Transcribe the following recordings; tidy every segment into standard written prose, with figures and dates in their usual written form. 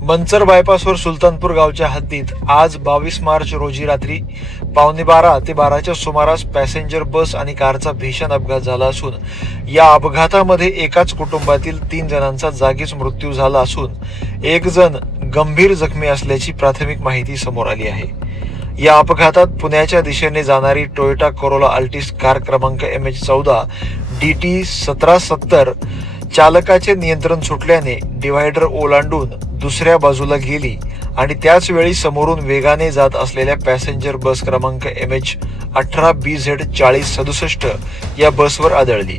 मंचर बायपासवर सुलतानपूर गावच्या हद्दीत आज 22 मार्च रोजी रात्री 11:15 ते 12च्या सुमारास पॅसेंजर बस आणि कारचा भीषण अपघात झाला असून या अपघातामध्ये एकाच कुटुंबातील 3 जणांचा जागीच मृत्यू झाला असून एक जण गंभीर जखमी असल्याची प्राथमिक माहिती समोर आली आहे। या अपघातात पुण्याच्या दिशेने जाणारी टोयोटा कोरोला अल्टिस कार क्रमांक MH14 DT 1770 चालकाचे नियंत्रण सुटल्याने डिव्हायडर ओलांडून दुसऱ्या बाजूला गेली आणि त्याच वेळी समोरून वेगाने जात असलेल्या पॅसेंजर बस क्रमांक MH18BZ 4067 या बसवर आदळली।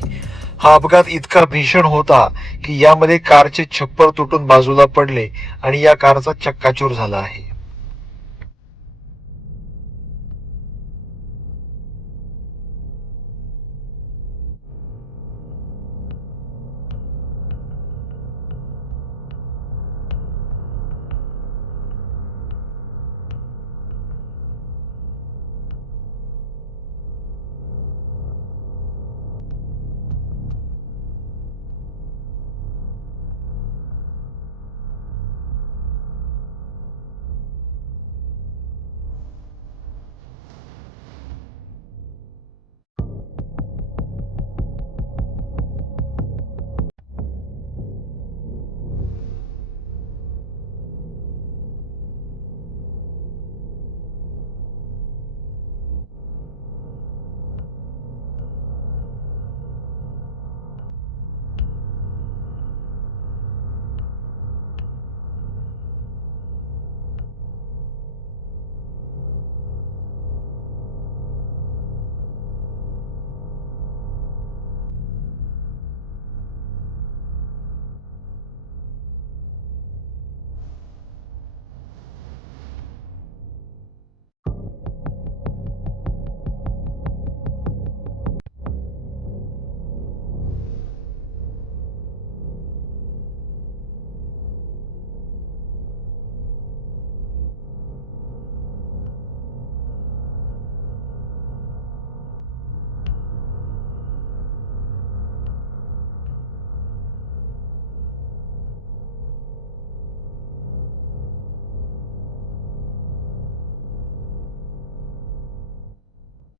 हा अपघात इतका भीषण होता की यामध्ये कारचे छप्पर तुटून बाजूला पडले आणि या कारचा चक्काचूर झाला आहे।